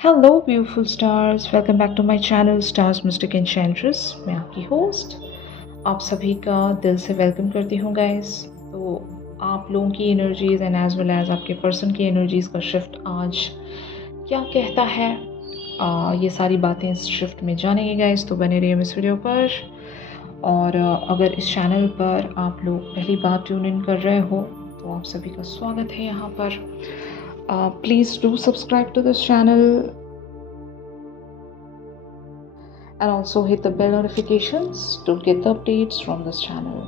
Hello beautiful stars, welcome back to my channel stars mystic enchantress. मैं आपकी host आप सभी का दिल से वेलकम करती हूँ गाइस। तो आप लोगों की energies and as well as आपके पर्सन की एनर्जीज का शिफ्ट आज क्या कहता है, ये सारी बातें इस शिफ्ट में जानेंगे गाइस। तो बने रहिए इस वीडियो पर। और अगर इस चैनल पर आप लोग पहली बार ट्यून इन कर रहे हो तो आप सभी का स्वागत है यहाँ पर। Please do subscribe to this channel and also hit the bell notifications to get the updates from this channel.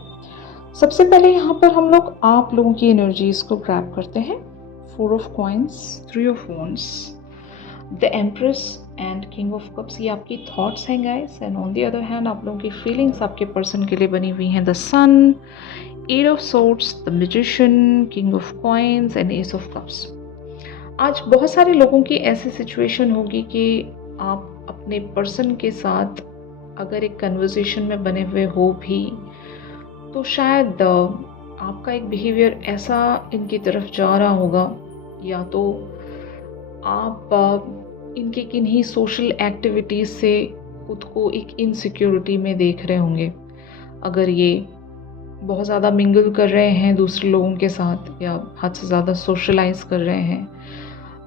सबसे पहले यहाँ पर हम लोग आप लोगों की एनर्जीज को ग्रैब करते हैं। 4 of coins, 3 of wands, the empress and king of cups, ये आपकी थॉट्स हैं guys. And on the other hand आप लोगों की फीलिंग्स आपके पर्सन के लिए बनी हुई हैं। The sun, 8 of swords, the magician, king of coins and ace of cups। आज बहुत सारे लोगों की ऐसी सिचुएशन होगी कि आप अपने पर्सन के साथ अगर एक कन्वर्सेशन में बने हुए हो भी तो शायद आपका एक बिहेवियर ऐसा इनकी तरफ जा रहा होगा, या तो आप इनके किन्हीं सोशल एक्टिविटीज़ से खुद को एक इनसिक्योरिटी में देख रहे होंगे। अगर ये बहुत ज़्यादा मिंगल कर रहे हैं दूसरे लोगों के साथ या हद से ज़्यादा सोशलाइज कर रहे हैं,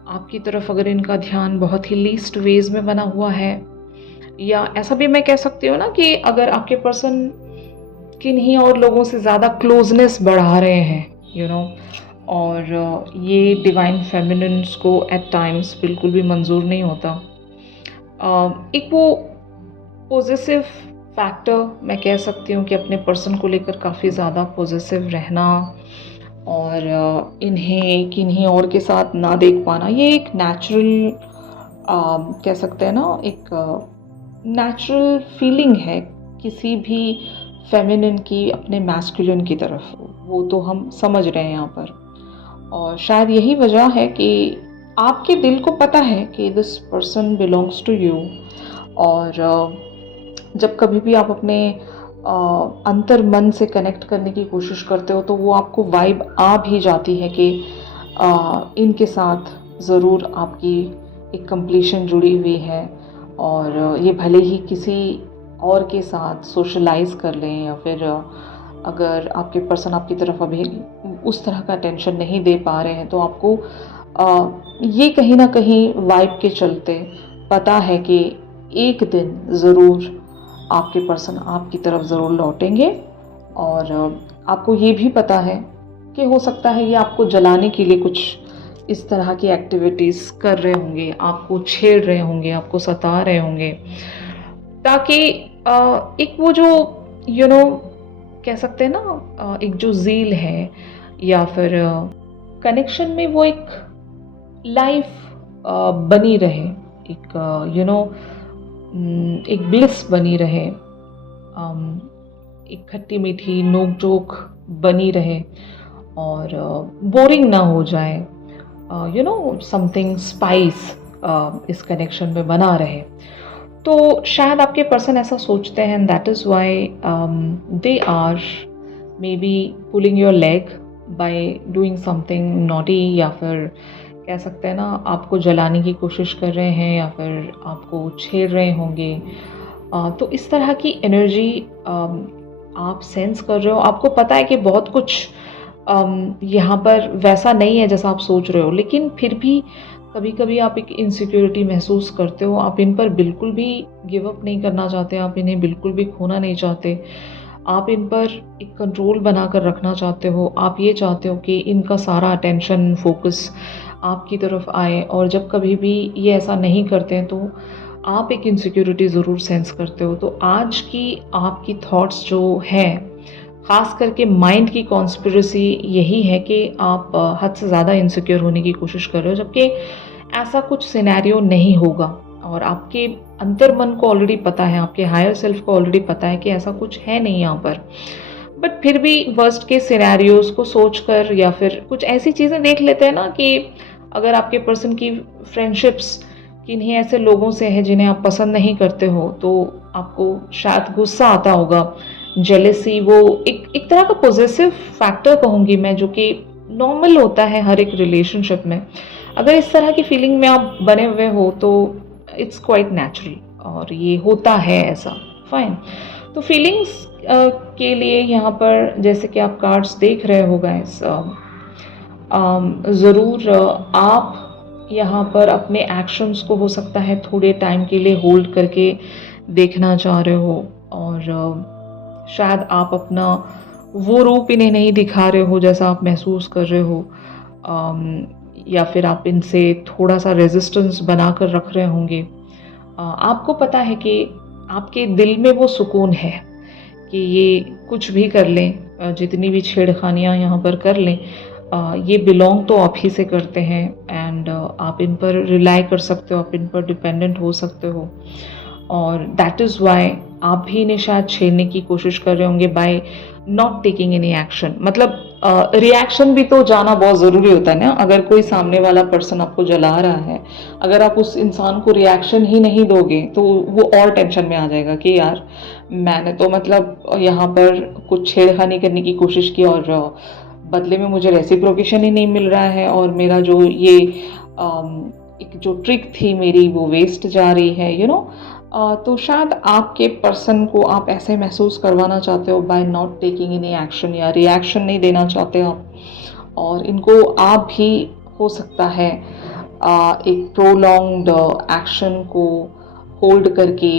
आपकी तरफ अगर इनका ध्यान बहुत ही लीस्ट वेज में बना हुआ है, या ऐसा भी मैं कह सकती हूँ ना कि अगर आपके पर्सन किन्हीं और लोगों से ज़्यादा क्लोजनेस बढ़ा रहे हैं और ये डिवाइन फेमिनिन्स को एट टाइम्स बिल्कुल भी मंजूर नहीं होता। एक वो पॉजिटिव फैक्टर मैं कह सकती हूँ कि अपने पर्सन को लेकर काफ़ी ज़्यादा पॉजिटिव रहना और इन्हें किन्हीं और के साथ ना देख पाना, ये एक नेचुरल कह सकते हैं ना, एक नेचुरल फीलिंग है किसी भी फेमिनिन की अपने मैस्कुलिन की तरफ। वो तो हम समझ रहे हैं यहाँ पर। और शायद यही वजह है कि आपके दिल को पता है कि this person belongs to you. और जब कभी भी आप अपने अंतर मन से कनेक्ट करने की कोशिश करते हो तो वो आपको वाइब आ भी जाती है कि इनके साथ ज़रूर आपकी एक कंप्लीशन जुड़ी हुई है। और ये भले ही किसी और के साथ सोशलाइज कर लें, या फिर अगर आपके पर्सन आपकी तरफ अभी उस तरह का अटेंशन नहीं दे पा रहे हैं तो आपको ये कहीं ना कहीं वाइब के चलते पता है कि एक दिन ज़रूर आपके पर्सन आपकी तरफ ज़रूर लौटेंगे। और आपको ये भी पता है कि हो सकता है ये आपको जलाने के लिए कुछ इस तरह की एक्टिविटीज़ कर रहे होंगे, आपको छेड़ रहे होंगे, आपको सता रहे होंगे, ताकि एक वो जो कह सकते हैं ना, एक जो ज़ील है या फिर कनेक्शन में वो एक लाइफ बनी रहे, एक एक ब्लिस बनी रहे, एक खट्टी मीठी नोक जोक बनी रहे और बोरिंग ना हो जाए, समथिंग स्पाइस इस कनेक्शन में बना रहे। तो शायद आपके पर्सन ऐसा सोचते हैं, and that is why they are may be pulling your leg by doing something naughty, या फिर कह सकते हैं ना आपको जलाने की कोशिश कर रहे हैं या फिर आपको छेड़ रहे होंगे। तो इस तरह की एनर्जी आप सेंस कर रहे हो। आपको पता है कि बहुत कुछ यहाँ पर वैसा नहीं है जैसा आप सोच रहे हो, लेकिन फिर भी कभी कभी आप एक इनसिक्योरिटी महसूस करते हो। आप इन पर बिल्कुल भी गिव अप नहीं करना चाहते, आप इन्हें बिल्कुल भी खोना नहीं चाहते। आप इन पर एक कंट्रोल बनाकर रखना चाहते हो। आप ये चाहते हो कि इनका सारा अटेंशन फोकस आपकी तरफ आए, और जब कभी भी ये ऐसा नहीं करते हैं तो आप एक इनसिक्योरिटी ज़रूर सेंस करते हो। तो आज की आपकी थॉट्स जो हैं, ख़ास करके माइंड की कॉन्स्पिरेसी यही है कि आप हद से ज़्यादा इनसिक्योर होने की कोशिश कर रहे हो, जबकि ऐसा कुछ सिनेरियो नहीं होगा। और आपके अंतर मन को ऑलरेडी पता है, आपके हायर सेल्फ को ऑलरेडी पता है कि ऐसा कुछ है नहीं यहाँ पर। बट फिर भी वर्स्ट के सिनेरियोज को सोचकर या फिर कुछ ऐसी चीज़ें देख लेते हैं ना कि अगर आपके पर्सन की फ्रेंडशिप्स किन्हीं ऐसे लोगों से है जिन्हें आप पसंद नहीं करते हो, तो आपको शायद गुस्सा आता होगा, जेलेसी, वो एक तरह का पॉजिटिव फैक्टर कहूँगी मैं, जो कि नॉर्मल होता है हर एक रिलेशनशिप में। अगर इस तरह की फीलिंग में आप बने हुए हो तो इट्स क्वाइट नेचुरल और ये होता है ऐसा, फाइन। तो फीलिंग्स के लिए यहाँ पर जैसे कि आप कार्ड्स देख रहे हो गाइस, ज़रूर आप यहाँ पर अपने एक्शंस को हो सकता है थोड़े टाइम के लिए होल्ड करके देखना चाह रहे हो, और शायद आप अपना वो रूप इन्हें नहीं दिखा रहे हो जैसा आप महसूस कर रहे हो, या फिर आप इनसे थोड़ा सा रेजिस्टेंस बना कर रख रहे होंगे। आपको पता है कि आपके दिल में वो सुकून है कि ये कुछ भी कर लें, जितनी भी छेड़खानियाँ यहाँ पर कर लें, ये बिलोंग तो आप ही से करते हैं, एंड आप इन पर रिलाई कर सकते हो, आप इन पर डिपेंडेंट हो सकते हो, और दैट इज़ वाई आप भी इन्हें शायद छेड़ने की कोशिश कर रहे होंगे by not taking any action. मतलब रिएक्शन भी तो जाना बहुत ज़रूरी होता है ना। अगर कोई सामने वाला पर्सन आपको जला रहा है, अगर आप उस इंसान को रिएक्शन ही नहीं दोगे तो वो और टेंशन में आ जाएगा कि यार मैंने तो मतलब यहाँ पर कुछ छेड़खानी करने की कोशिश की और बदले में मुझे रेसिप्रोकेशन ही नहीं मिल रहा है, और मेरा जो ये एक जो ट्रिक थी मेरी वो वेस्ट जा रही है, तो शायद आपके पर्सन को आप ऐसे महसूस करवाना चाहते हो by not taking any action, या रिएक्शन नहीं देना चाहते आप, और इनको आप भी हो सकता है एक प्रोलॉन्ग्ड एक्शन को होल्ड करके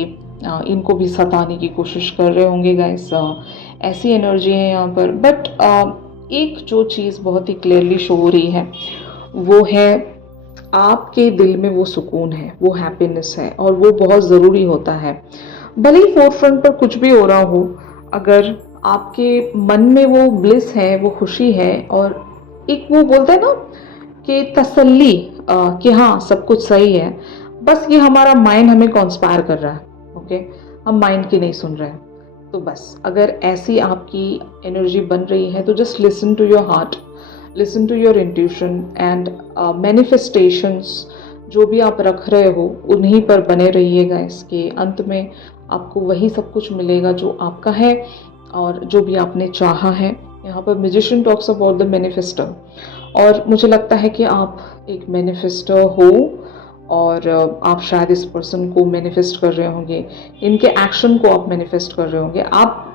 इनको भी सताने की कोशिश कर रहे होंगे गाइस। ऐसी एनर्जी है यहाँ पर। बट एक जो चीज़ बहुत ही क्लियरली शो हो रही है वो है आपके दिल में वो सुकून है, वो हैप्पीनेस है, और वो बहुत ज़रूरी होता है। भले ही फोरफ्रंट पर कुछ भी हो रहा हो, अगर आपके मन में वो ब्लिस है, वो खुशी है, और एक वो बोलते हैं ना कि तसल्ली, कि हाँ सब कुछ सही है, बस ये हमारा माइंड हमें कॉन्स्पायर कर रहा है, ओके, हम माइंड की नहीं सुन रहे हैं। तो बस अगर ऐसी आपकी एनर्जी बन रही है तो just listen to your heart, listen to your intuition, and manifestations जो भी आप रख रहे हो उन्हीं पर बने रहिएगा। इसके अंत में आपको वही सब कुछ मिलेगा जो आपका है और जो भी आपने चाहा है। यहाँ पर musician talks about the manifester, और मुझे लगता है कि आप एक मैनिफेस्टर हो, और आप शायद इस पर्सन को मैनिफेस्ट कर रहे होंगे, इनके एक्शन को आप मैनिफेस्ट कर रहे होंगे।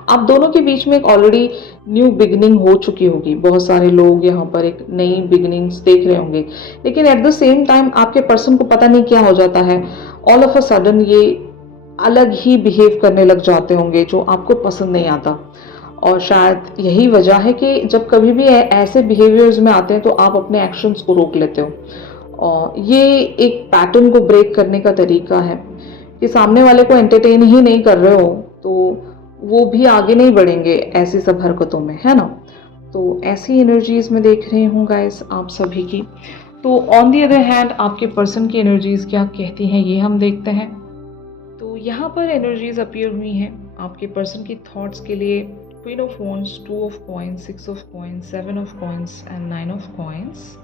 आप दोनों के बीच में एक ऑलरेडी न्यू बिगनिंग हो चुकी होगी। बहुत सारे लोग यहाँ पर एक नई बिगनिंग्स देख रहे होंगे, लेकिन एट द सेम टाइम आपके पर्सन को पता नहीं क्या हो जाता है, ऑल ऑफ अ सडन ये अलग ही बिहेव करने लग जाते होंगे जो आपको पसंद नहीं आता। और शायद यही वजह है कि जब कभी भी ऐसे बिहेवियर्स में आते हैं तो आप अपने एक्शंस को रोक लेते हो, और ये एक पैटर्न को ब्रेक करने का तरीका है कि सामने वाले को एंटरटेन ही नहीं कर रहे हो तो वो भी आगे नहीं बढ़ेंगे ऐसी सब हरकतों में, है ना। तो ऐसी एनर्जीज में देख रही हूँ गाइस आप सभी की। तो ऑन दी अदर हैंड आपके पर्सन की एनर्जीज क्या कहती हैं ये हम देखते हैं। तो यहाँ पर एनर्जीज अपीयर हुई हैं आपके पर्सन की थॉट्स के लिए। Queen of wands, 2 of coins, 6 of coins, 7 of coins and 9 of coins.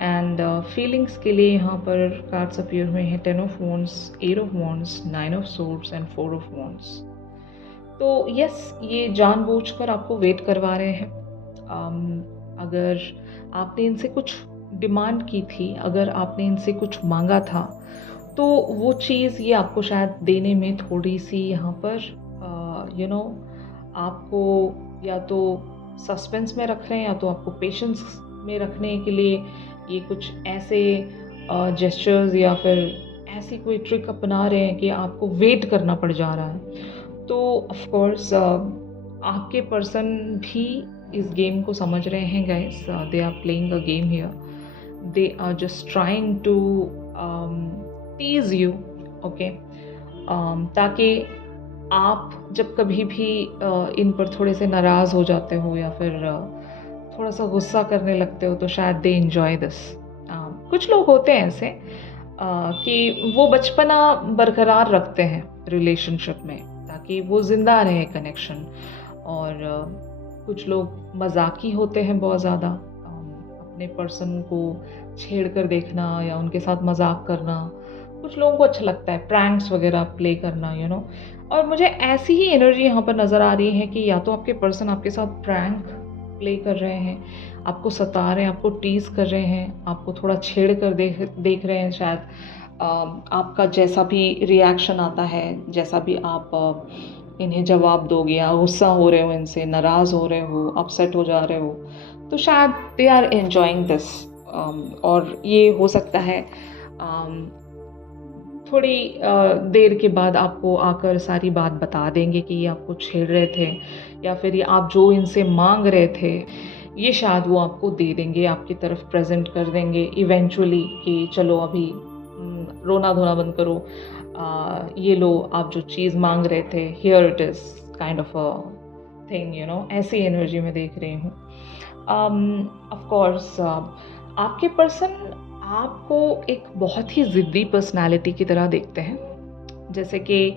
And feelings के लिए यहाँ पर कार्ड्स अपीयर हुए हैं 10 of wands, 8 of wands, 9 of swords and 4 of wands. तो यस, ये जानबूझकर आपको वेट करवा रहे हैं। अगर आपने इनसे कुछ डिमांड की थी, अगर आपने इनसे कुछ मांगा था, तो वो चीज़ ये आपको शायद देने में थोड़ी सी यहाँ पर आपको या तो सस्पेंस में रख रहे हैं या तो आपको पेशेंस में रखने के लिए ये कुछ ऐसे जेस्चर्स या फिर ऐसी कोई ट्रिक अपना रहे हैं कि आपको वेट करना पड़ जा रहा है। तो ऑफ कोर्स आपके पर्सन भी इस गेम को समझ रहे हैं guys. They are playing a game here, they are just trying to tease you, okay, ताकि आप जब कभी भी इन पर थोड़े से नाराज़ हो जाते हो या फिर थोड़ा सा गुस्सा करने लगते हो तो शायद दे एंजॉय दिस। कुछ लोग होते हैं ऐसे कि वो बचपना बरकरार रखते हैं रिलेशनशिप में ताकि वो ज़िंदा रहे कनेक्शन, और कुछ लोग मजाकी होते हैं बहुत ज़्यादा, अपने पर्सन को छेड़ कर देखना या उनके साथ मजाक करना। कुछ लोगों को अच्छा लगता है प्रैंक्स वगैरह प्ले करना, और मुझे ऐसी ही एनर्जी यहाँ पर नज़र आ रही है कि या तो आपके पर्सन आपके साथ प्रैंक प्ले कर रहे हैं, आपको सता रहे हैं, आपको टीज़ कर रहे हैं, आपको थोड़ा छेड़ कर देख रहे हैं शायद। आपका जैसा भी रिएक्शन आता है, जैसा भी आप इन्हें जवाब दोगे, या गुस्सा हो रहे हो इनसे, नाराज़ हो रहे हो, अपसेट हो जा रहे हो, तो शायद दे आर एन्जॉइंग दिस। और ये हो सकता है थोड़ी देर के बाद आपको आकर सारी बात बता देंगे कि ये आपको छेड़ रहे थे, या फिर ये आप जो इनसे मांग रहे थे ये शायद वो आपको दे देंगे, आपकी तरफ प्रेजेंट कर देंगे इवेंचुअली कि चलो अभी रोना धोना बंद करो, ये लो आप जो चीज़ मांग रहे थे, here it is, kind of a thing, you know, ऐसी एनर्जी में देख रही हूँ। ऑफ कोर्स आपके पर्सन आपको एक बहुत ही ज़िद्दी पर्सनालिटी की तरह देखते हैं। जैसे कि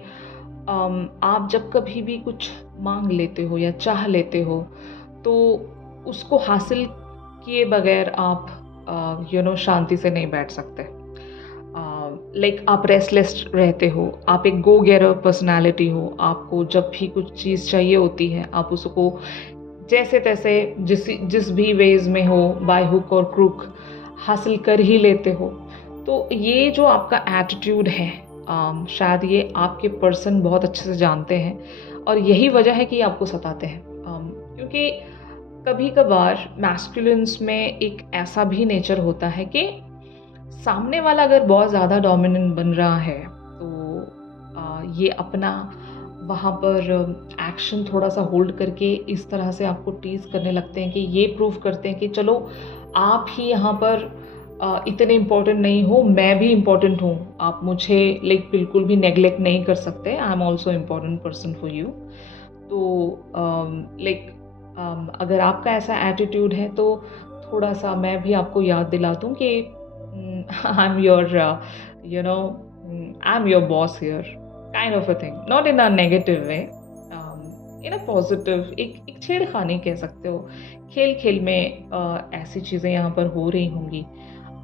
आप जब कभी भी कुछ मांग लेते हो या चाह लेते हो तो उसको हासिल किए बगैर आप शांति से नहीं बैठ सकते। लाइक आप रेस्टलेस रहते हो, आप एक गो गेटर पर्सनालिटी हो। आपको जब भी कुछ चीज़ चाहिए होती है आप उसको जैसे तैसे जिस भी वेज में हो, बाय हुक और क्रूक हासिल कर ही लेते हो। तो ये जो आपका एटीट्यूड है, शायद ये आपके पर्सन बहुत अच्छे से जानते हैं और यही वजह है कि आपको सताते हैं। क्योंकि कभी कभार मैस्कुलिन्स में एक ऐसा भी नेचर होता है कि सामने वाला अगर बहुत ज़्यादा डोमिनेंट बन रहा है तो ये अपना वहाँ पर एक्शन थोड़ा सा होल्ड करके इस तरह से आपको टीज़ करने लगते हैं कि ये प्रूव करते हैं कि चलो आप ही यहाँ पर इतने इम्पोर्टेंट नहीं हो, मैं भी इम्पोर्टेंट हूँ, आप मुझे लाइक बिल्कुल भी नेगलेक्ट नहीं कर सकते, I am also important person for you. तो लाइक अगर आपका ऐसा एटीट्यूड है तो थोड़ा सा मैं भी आपको याद दिला दूँ कि I am your I am your boss here, kind of a thing, not in a negative way, in a positive, एक छेड़खानी कह सकते हो। खेल खेल में ऐसी चीज़ें यहाँ पर हो रही होंगी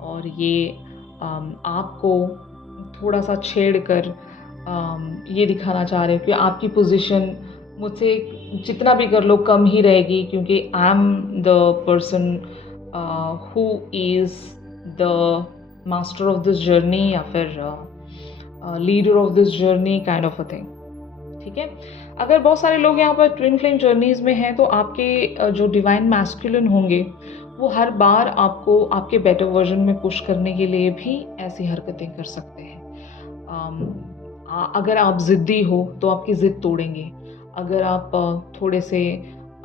और ये आपको थोड़ा सा छेड़ कर ये दिखाना चाह रहे हो कि आपकी पोजीशन मुझसे जितना भी कर लो कम ही रहेगी, क्योंकि I am the person who is the master of this journey या फिर leader of this journey, kind of a thing. ठीक है, अगर बहुत सारे लोग यहाँ पर ट्विन फ्लेम जर्नीज़ में हैं तो आपके जो डिवाइन मैस्कुलिन होंगे वो हर बार आपको आपके बेटर वर्जन में पुश करने के लिए भी ऐसी हरकतें कर सकते हैं। अगर आप ज़िद्दी हो तो आपकी ज़िद तोड़ेंगे, अगर आप थोड़े से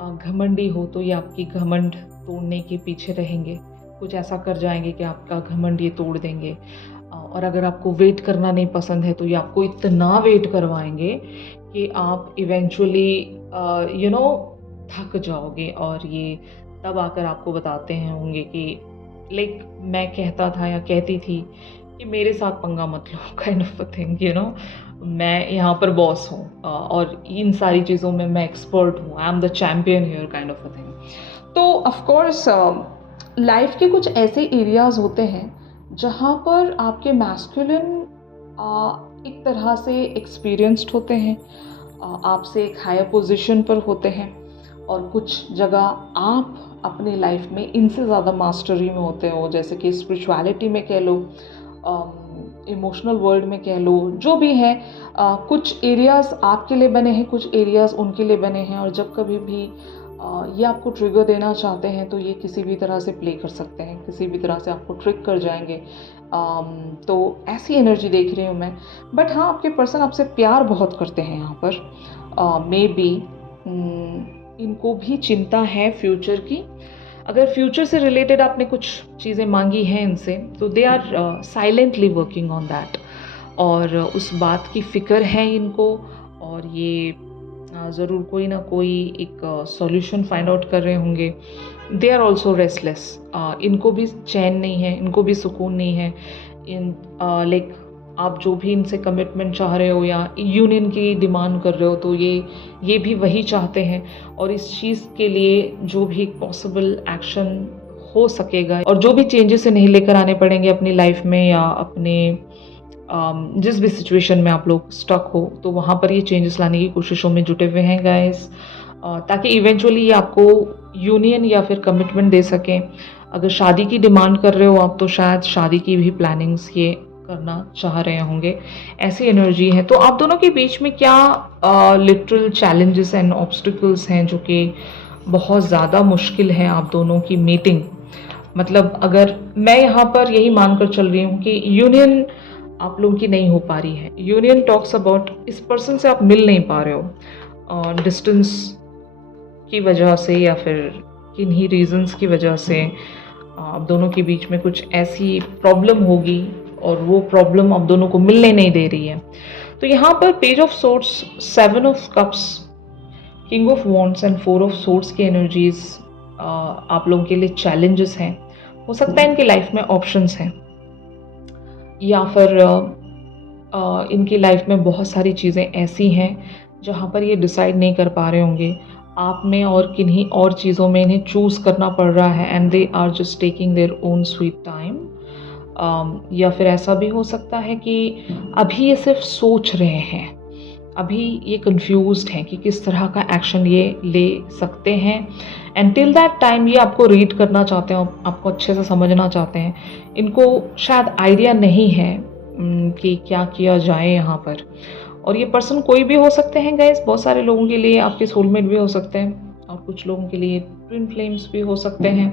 घमंडी हो तो ये आपकी घमंड तोड़ने के पीछे रहेंगे, कुछ ऐसा कर जाएंगे कि आपका घमंड ये तोड़ देंगे। और अगर आपको वेट करना नहीं पसंद है तो ये आपको इतना वेट करवाएंगे कि आप इवेंचुअली थक जाओगे और ये तब आकर आपको बताते हैं होंगे कि लाइक मैं कहता था या कहती थी कि मेरे साथ पंगा मत लो, काइंड ऑफ अ थिंग, मैं यहाँ पर बॉस हूँ और इन सारी चीज़ों में मैं एक्सपर्ट हूँ, I am the champion here, kind of a thing. तो ऑफ कोर्स लाइफ के कुछ ऐसे एरियाज़ होते हैं जहाँ पर आपके मैस्कुलिन एक तरह से एक्सपीरियंस्ड होते हैं, आपसे एक हायर पोजीशन पर होते हैं, और कुछ जगह आप अपनी लाइफ में इनसे ज़्यादा मास्टरी में होते हो, जैसे कि स्पिरिचुअलिटी में कह लो, इमोशनल वर्ल्ड में कह लो, जो भी है। कुछ एरियाज़ आपके लिए बने हैं, कुछ एरियाज़ उनके लिए बने हैं, और जब कभी भी ये आपको ट्रिगर देना चाहते हैं तो ये किसी भी तरह से प्ले कर सकते हैं, किसी भी तरह से आपको ट्रिक कर जाएंगे। तो ऐसी एनर्जी देख रही हूँ मैं। बट हाँ, आपके पर्सन आपसे प्यार बहुत करते हैं यहाँ पर। मे बी इनको भी चिंता है फ्यूचर की। अगर फ्यूचर से रिलेटेड आपने कुछ चीज़ें मांगी हैं इनसे तो they are silently working on that, और उस बात की फ़िक्र है इनको, और ये ज़रूर कोई ना कोई एक सॉल्यूशन फाइंड आउट कर रहे होंगे। दे आर ऑल्सो रेस्टलेस, इनको भी चैन नहीं है, इनको भी सुकून नहीं है। लाइक आप जो भी इनसे कमिटमेंट चाह रहे हो या यूनियन की डिमांड कर रहे हो तो ये भी वही चाहते हैं, और इस चीज़ के लिए जो भी पॉसिबल एक्शन हो सकेगा और जो भी चेंजेस इन्हें लेकर आने पड़ेंगे अपनी लाइफ में या अपने जिस भी सिचुएशन में आप लोग स्टक हो, तो वहाँ पर ये चेंजेस लाने की कोशिशों में जुटे हुए हैं गाइस। ताकि इवेंचुअली ये आपको यूनियन या फिर कमिटमेंट दे सकें। अगर शादी की डिमांड कर रहे हो आप, तो शायद शादी की भी प्लानिंग्स ये करना चाह रहे होंगे, ऐसी एनर्जी है। तो आप दोनों के बीच में क्या लिटरल चैलेंजेस एंड ऑब्स्टिकल्स हैं जो कि बहुत ज़्यादा मुश्किल है आप दोनों की मीटिंग? मतलब अगर मैं यहाँ पर यही मानकर चल रही हूँ कि यूनियन आप लोगों की नहीं हो पा रही है। यूनियन टॉक्स अबाउट इस पर्सन से आप मिल नहीं पा रहे हो, डिस्टेंस की वजह से या फिर किन्हीं रीजंस की वजह से आप दोनों के बीच में कुछ ऐसी प्रॉब्लम होगी और वो प्रॉब्लम आप दोनों को मिलने नहीं दे रही है। तो यहाँ पर page of swords, 7 of cups, king of wands and 4 of swords की एनर्जीज आप लोगों के लिए चैलेंजेस हैं। हो सकता है इनकी लाइफ में ऑप्शंस हैं, या फिर इनकी लाइफ में बहुत सारी चीज़ें ऐसी हैं जहाँ पर ये डिसाइड नहीं कर पा रहे होंगे आप में और किन्हीं और चीज़ों में इन्हें चूज़ करना पड़ रहा है, and they are just taking their own sweet time. या फिर ऐसा भी हो सकता है कि अभी ये सिर्फ सोच रहे हैं, अभी ये कंफ्यूज्ड हैं कि किस तरह का एक्शन ये ले सकते हैं, एंड टिल दैट टाइम ये आपको रीड करना चाहते हैं, आपको अच्छे से समझना चाहते हैं। इनको शायद आइडिया नहीं है कि क्या किया जाए यहाँ पर। और ये पर्सन कोई भी हो सकते हैं गाइस, बहुत सारे लोगों के लिए आपके सोलमेट भी हो सकते हैं और कुछ लोगों के लिए ट्विन फ्लेम्स भी हो सकते हैं।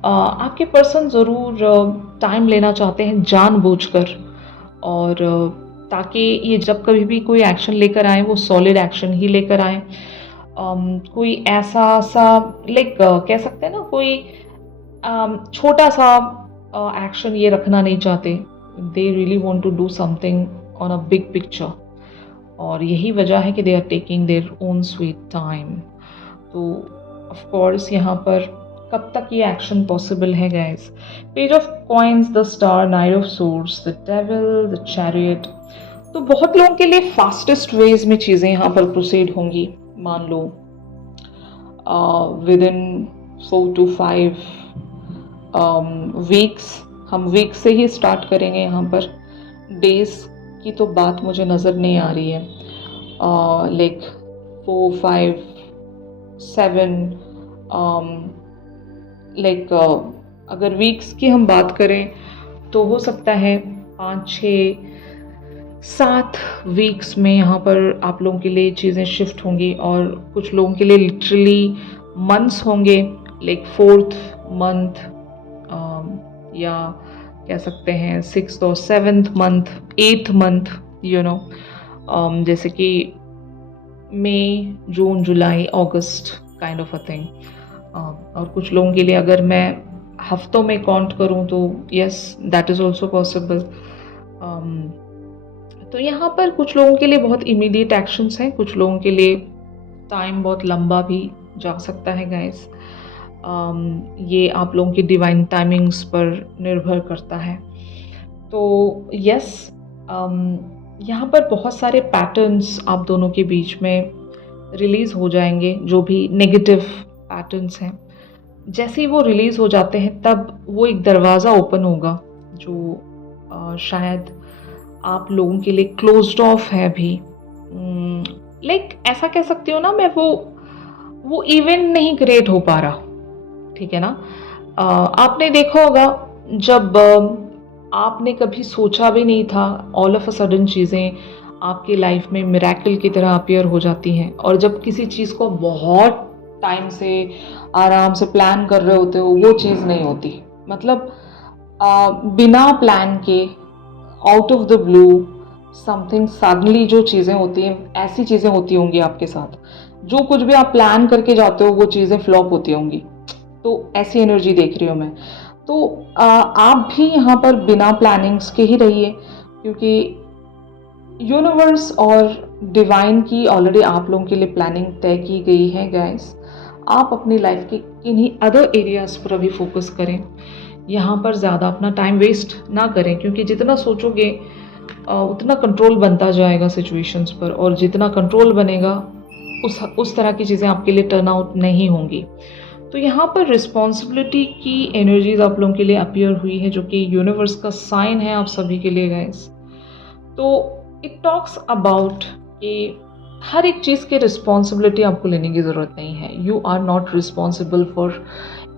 आपके पर्सन ज़रूर टाइम लेना चाहते हैं जानबूझकर, और ताकि ये जब कभी भी कोई एक्शन लेकर आए वो सॉलिड एक्शन ही लेकर आए। कोई ऐसा सा लाइक कह सकते हैं ना, कोई छोटा सा एक्शन ये रखना नहीं चाहते। They really want to do something on a big picture, और यही वजह है कि they are taking their own sweet time. तो ऑफ कोर्स यहाँ पर कब तक ये एक्शन पॉसिबल है guys? Page of coins, the star, knight of swords, the devil, the chariot. तो बहुत लोगों के लिए फास्टेस्ट वेज में चीज़ें यहाँ पर प्रोसीड होंगी। मान लो विद इन 4 to 5 वीक्स, हम वीक से ही स्टार्ट करेंगे। यहाँ पर डेज की तो बात मुझे नज़र नहीं आ रही है। लाइक 4, 5, 7, लाइक अगर वीक्स की हम बात करें तो हो सकता है 5, 6, 7 वीक्स में यहाँ पर आप लोगों के लिए चीज़ें शिफ्ट होंगी, और कुछ लोगों के लिए लिटरली मंथ्स होंगे, लाइक 4th मंथ, या कह सकते हैं 6th और 7th month, 8th month, you know, जैसे कि मई, जून, जुलाई, अगस्त काइंड ऑफ अ थिंग। और कुछ लोगों के लिए अगर मैं हफ्तों में काउंट करूं तो yes, that is also possible. तो यहाँ पर कुछ लोगों के लिए बहुत इमीडिएट एक्शंस हैं, कुछ लोगों के लिए टाइम बहुत लंबा भी जा सकता है गाइस। ये आप लोगों की डिवाइन टाइमिंग्स पर निर्भर करता है। तो यस, यहाँ पर बहुत सारे पैटर्न्स आप दोनों के बीच में रिलीज़ हो जाएंगे, जो भी नेगेटिव पैटर्न्स हैं। जैसे ही वो रिलीज़ हो जाते हैं तब वो एक दरवाज़ा ओपन होगा जो शायद आप लोगों के लिए क्लोज्ड ऑफ है अभी। लाइक ऐसा कह सकती हूँ ना मैं, वो इवेंट नहीं क्रिएट हो पा रहा, ठीक है ना। आपने देखा होगा जब आपने कभी सोचा भी नहीं था, ऑल ऑफ अ सडन चीज़ें आपकी लाइफ में मिरेकल की तरह अपीयर हो जाती हैं, और जब किसी चीज़ को बहुत टाइम से आराम से प्लान कर रहे होते हो वो चीज़ नहीं होती। मतलब बिना प्लान के out of the blue something suddenly जो चीज़ें होती हैं, ऐसी चीज़ें होती होंगी आपके साथ, जो कुछ भी आप प्लान करके जाते हो वो चीज़ें फ्लॉप होती होंगी। तो ऐसी एनर्जी देख रही हूँ मैं। तो आप भी यहाँ पर बिना प्लानिंग्स के ही रहिए, क्योंकि यूनिवर्स और डिवाइन की ऑलरेडी आप लोगों के लिए प्लानिंग तय की गई है गाइस। आप अपनी लाइफ के किन्हीं अदर एरियाज़ पर अभी फोकस करें, यहाँ पर ज़्यादा अपना टाइम वेस्ट ना करें, क्योंकि जितना सोचोगे उतना कंट्रोल बनता जाएगा सिचुएशंस पर, और जितना कंट्रोल बनेगा उस तरह की चीज़ें आपके लिए टर्न आउट नहीं होंगी। तो यहाँ पर रिस्पॉन्सिबिलिटी की एनर्जीज आप लोगों के लिए अपीयर हुई है, जो कि यूनिवर्स का साइन है आप सभी के लिए गाइस। तो इट टॉक्स अबाउट कि हर एक चीज़ की रिस्पॉन्सिबिलिटी आपको लेने की ज़रूरत नहीं है। You are not responsible for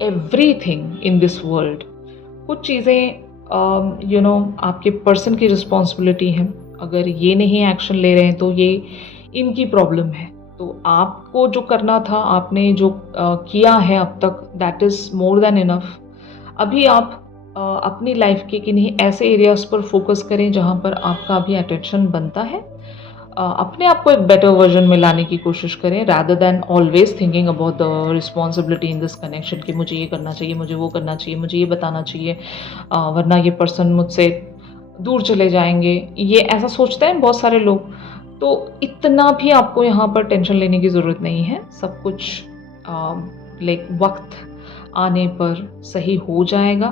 everything in this world. कुछ चीज़ें आपके पर्सन की रिस्पॉन्सिबिलिटी है। अगर ये नहीं एक्शन ले रहे हैं तो ये इनकी प्रॉब्लम है। तो आपको जो करना था, आपने जो किया है अब तक, that is more than enough. अभी आप अपनी लाइफ के किन्हीं ऐसे एरियाज़ पर फोकस करें जहाँ पर आपका अभी अटेंशन बनता है। अपने आप को एक बेटर वर्जन में लाने की कोशिश करें, rather than always thinking about the responsibility in this connection कि मुझे ये करना चाहिए, मुझे वो करना चाहिए, मुझे ये बताना चाहिए, वरना ये पर्सन मुझसे दूर चले जाएंगे। ये ऐसा सोचते हैं बहुत सारे लोग। तो इतना भी आपको यहाँ पर टेंशन लेने की ज़रूरत नहीं है। सब कुछ लाइक वक्त आने पर सही हो जाएगा।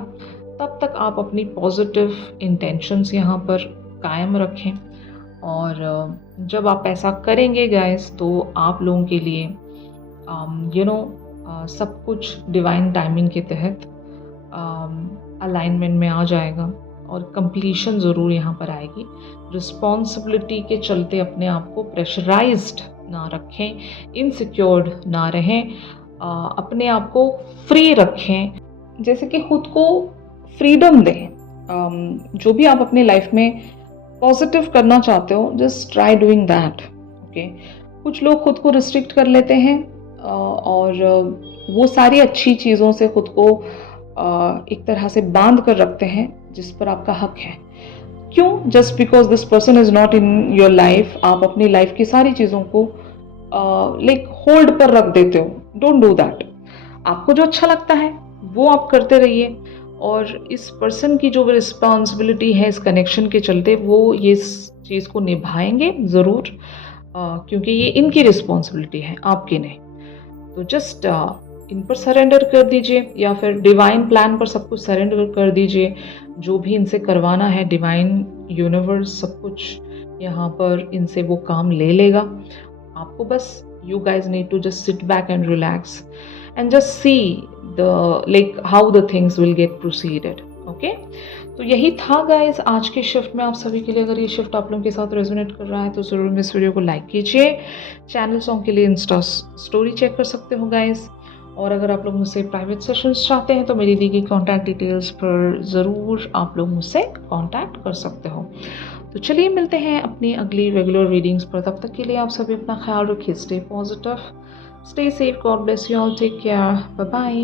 तब तक आप अपनी पॉजिटिव इंटेंशंस यहाँ पर कायम रखें। और जब आप ऐसा करेंगे गाइस, तो आप लोगों के लिए सब कुछ डिवाइन टाइमिंग के तहत अलाइनमेंट में आ जाएगा और कंप्लीशन ज़रूर यहाँ पर आएगी। रिस्पॉन्सिबिलिटी के चलते अपने आप को प्रेशराइज्ड ना रखें, इनसिक्योर्ड ना रहें, अपने आप को फ्री रखें। जैसे कि खुद को फ्रीडम दें। जो भी आप अपनी लाइफ में पॉजिटिव करना चाहते हो, just try doing that. Okay, कुछ लोग खुद को रिस्ट्रिक्ट कर लेते हैं और वो सारी अच्छी चीज़ों से खुद को एक तरह से बांध कर रखते हैं जिस पर आपका हक है। क्यों? Just because this person is not in your life, आप अपनी लाइफ की सारी चीज़ों को लाइक होल्ड पर रख देते हो। Don't do that. आपको जो अच्छा लगता है वो आप करते रहिए, और इस पर्सन की जो रिस्पॉन्सिबिलिटी है इस कनेक्शन के चलते, वो ये इस चीज़ को निभाएंगे ज़रूर, क्योंकि ये इनकी रिस्पॉन्सिबिलिटी है, आपकी नहीं। तो जस्ट इन पर सरेंडर कर दीजिए, या फिर डिवाइन प्लान पर सब कुछ सरेंडर कर दीजिए। जो भी इनसे करवाना है, डिवाइन यूनिवर्स सब कुछ यहाँ पर इनसे वो काम ले लेगा। आपको बस you guys need to just sit back and relax and just see how the things will get proceeded. Okay, तो यही था गाइज आज की शिफ्ट में आप सभी के लिए। अगर ये शिफ्ट आप लोगों के साथ रेजोनेट कर रहा है तो ज़रूर इस वीडियो को लाइक कीजिए। चैनल सॉन्ग के लिए इंस्टा स्टोरी चेक कर सकते हो गाइज। और अगर आप लोग मुझसे प्राइवेट सेशंस चाहते हैं तो मेरी दी गई कॉन्टैक्ट डिटेल्स पर ज़रूर आप लोग मुझसे कॉन्टैक्ट कर सकते हो। तो चलिए मिलते हैं अपनी अगली रेगुलर रीडिंग्स पर। तब तक के लिए आप सभी अपना ख्याल रखिए। Stay positive, stay safe, God bless you all, take care, bye bye.